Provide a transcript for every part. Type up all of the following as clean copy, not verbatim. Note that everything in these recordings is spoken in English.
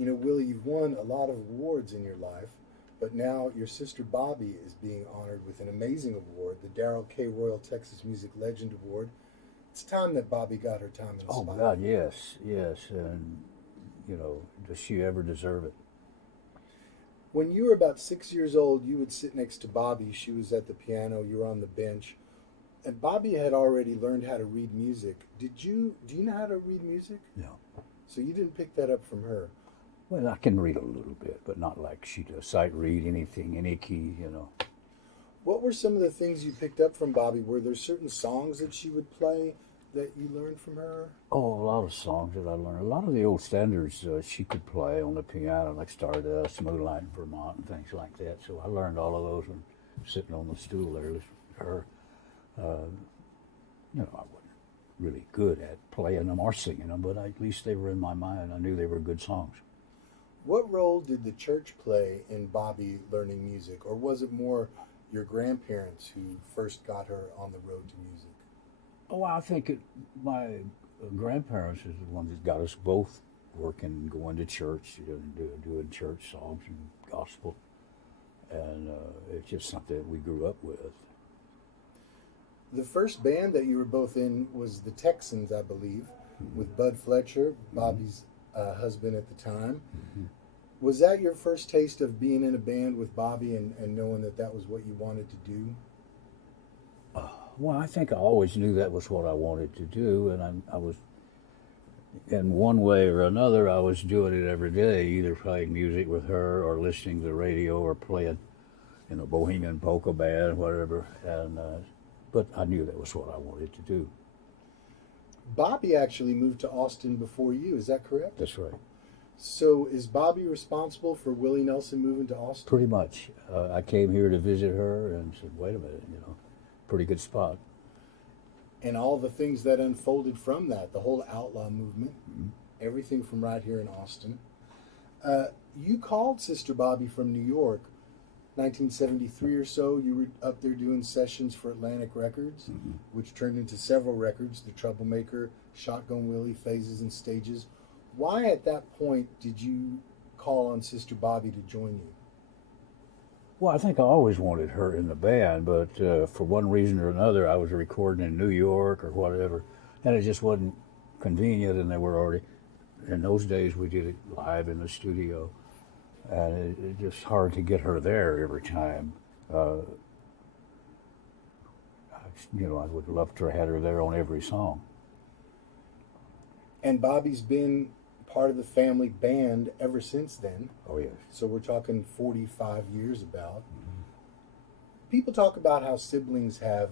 You know, Willie, you've won a lot of awards in your life, but now your sister Bobbie is being honored with an amazing award, the Darrell K. Royal Texas Music Legend Award. It's time that Bobbie got her time in the Oh, spotlight. God, yes, yes. And, you know, does she ever deserve it? When you were about 6 years old, you would sit next to Bobbie. She was at the piano, you were on the bench. And Bobbie had already learned how to read music. Do you know how to read music? No. So you didn't pick that up from her. Well, I can read a little bit, but not like she does. Sight read anything, any key, you know. What were some of the things you picked up from Bobbie? Were there certain songs that she would play that you learned from her? Oh, a lot of songs that I learned. A lot of the old standards she could play on the piano, like Stardust, Moonlight in Vermont, and things like that. So I learned all of those when sitting on the stool there listening to her. You know, I wasn't really good at playing them or singing them, but at least they were in my mind. I knew they were good songs. What role did the church play in Bobbie learning music, or was it more your grandparents who first got her on the road to music? Oh, I think my grandparents is the ones that got us both working, going to church, doing church songs and gospel. And it's just something that we grew up with. The first band that you were both in was the Texans, I believe, with Bud Fletcher, Bobbie's husband at the time. Mm-hmm. Was that your first taste of being in a band with Bobbie and knowing that that was what you wanted to do? Well, I think I always knew that was what I wanted to do, and I was, in one way or another, I was doing it every day, either playing music with her or listening to the radio or playing, you know, Bohemian polka band, whatever. And but I knew that was what I wanted to do. Bobbie actually moved to Austin before you, is that correct? That's right. So is Bobbie responsible for Willie Nelson moving to Austin? Pretty much. I came here to visit her and said, wait a minute, you know, pretty good spot. And all the things that unfolded from that, the whole outlaw movement, everything from right here in Austin. You called Sister Bobbie from New York, 1973 or so. You were up there doing sessions for Atlantic Records, which turned into several records, The Troublemaker, Shotgun Willie, Phases and Stages. Why at that point did you call on Sister Bobbie to join you? Well, I think I always wanted her in the band, but for one reason or another, I was recording in New York or whatever, and it just wasn't convenient, and they were already, in those days, we did it live in the studio, and it's just hard to get her there every time. You know, I would love to have had her there on every song. And Bobbie's been part of the family band ever since then. Oh, yes. So we're talking 45 years about. People talk about how siblings have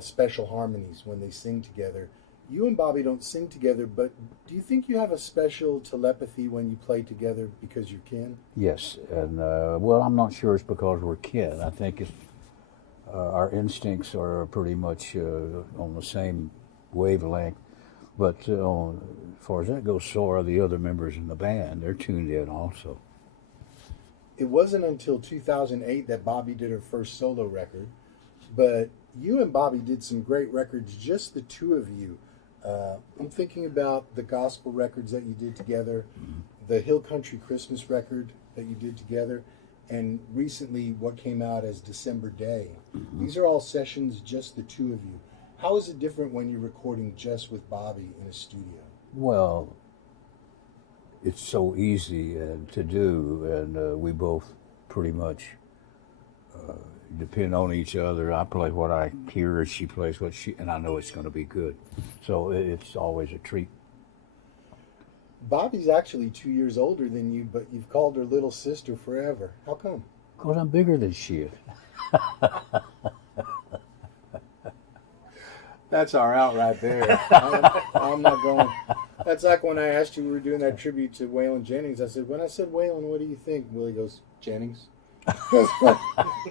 special harmonies when they sing together. You and Bobbie don't sing together, but do you think you have a special telepathy when you play together because you're kin? Yes, and well, I'm not sure it's because we're kin. I think it's, our instincts are pretty much on the same wavelength. But as far as that goes, so are the other members in the band. They're tuned in also. It wasn't until 2008 that Bobbie did her first solo record, but you and Bobbie did some great records, just the two of you. I'm thinking about the gospel records that you did together, the Hill Country Christmas record that you did together, and recently what came out as December Day. These are all sessions, just the two of you. How is it different when you're recording just with Bobbie in a studio? Well, it's so easy to do, and we both pretty much depend on each other. I play what I hear, she plays what she, and I know it's going to be good. So it's always a treat. Bobbie's actually 2 years older than you, but you've called her little sister forever. How come? Because I'm bigger than she is. That's our out right there. I'm not going. That's like when I asked you, we were doing that tribute to Waylon Jennings. I said, when I said Waylon, what do you think? Willie goes, Jennings.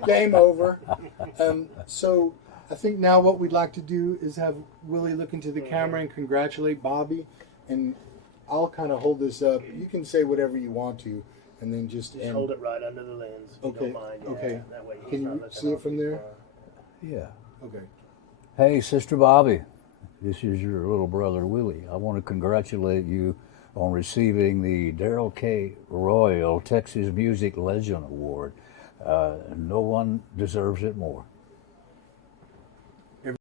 Game over. So I think now what we'd like to do is have Willie look into the camera and congratulate Bobbie. And I'll kind of hold this up. You can say whatever you want to, and then just end. Hold it right under the lens, if you don't mind. Yeah, Okay. That way Can you see it from there? Yeah. Okay. Hey, Sister Bobbie, this is your little brother Willie. I want to congratulate you on receiving the Darrell K. Royal Texas Music Legend Award. No one deserves it more.